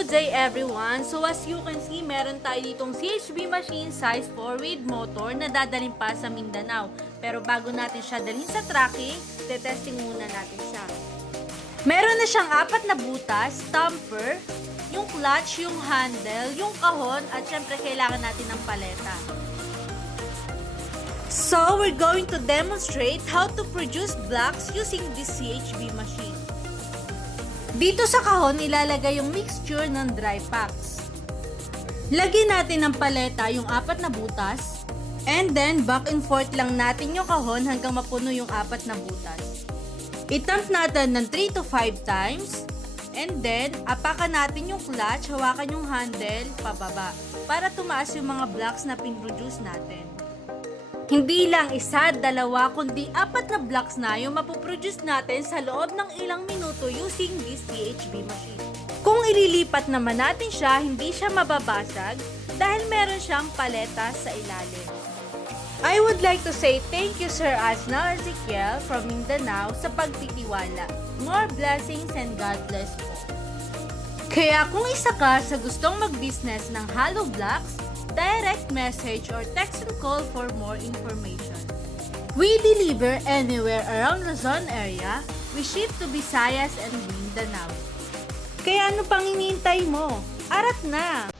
Good day everyone! So as you can see, meron tayo ditong CHB machine size 4 with motor na dadalhin pa sa Mindanao. Pero bago natin siya dalhin sa tracking, tetesting muna natin siya. Meron na siyang 4 na butas, tamper, yung clutch, yung handle, yung kahon, at syempre kailangan natin ng paleta. So we're going to demonstrate how to produce blocks using this CHB machine. Dito sa kahon, ilalagay yung mixture ng dry packs. Lagyan natin ng paleta yung 4 na butas. And then, back and forth lang natin yung kahon hanggang mapuno yung 4 na butas. I-tamp natin ng 3 to 5 times. And then, apakan natin yung clutch, hawakan yung handle, pababa. Para tumaas yung mga blocks na pin-produce natin. Hindi lang 1, 2, kundi 4 na blocks na yung mapoproduce natin sa loob ng ilang minuto using this CHB machine. Kung ililipat naman natin siya, hindi siya mababasag dahil meron siyang paleta sa ilalim. I would like to say thank you Sir Asna Ezekiel from Mindanao sa pagtitiwala. More blessings and God bless po. Kaya kung isa ka sa gustong mag-business ng hollow blocks, direct message or text and call for more information. We deliver anywhere around Luzon area. We ship to Visayas and Mindanao. Kaya ano pang hinihintay mo? Arat na!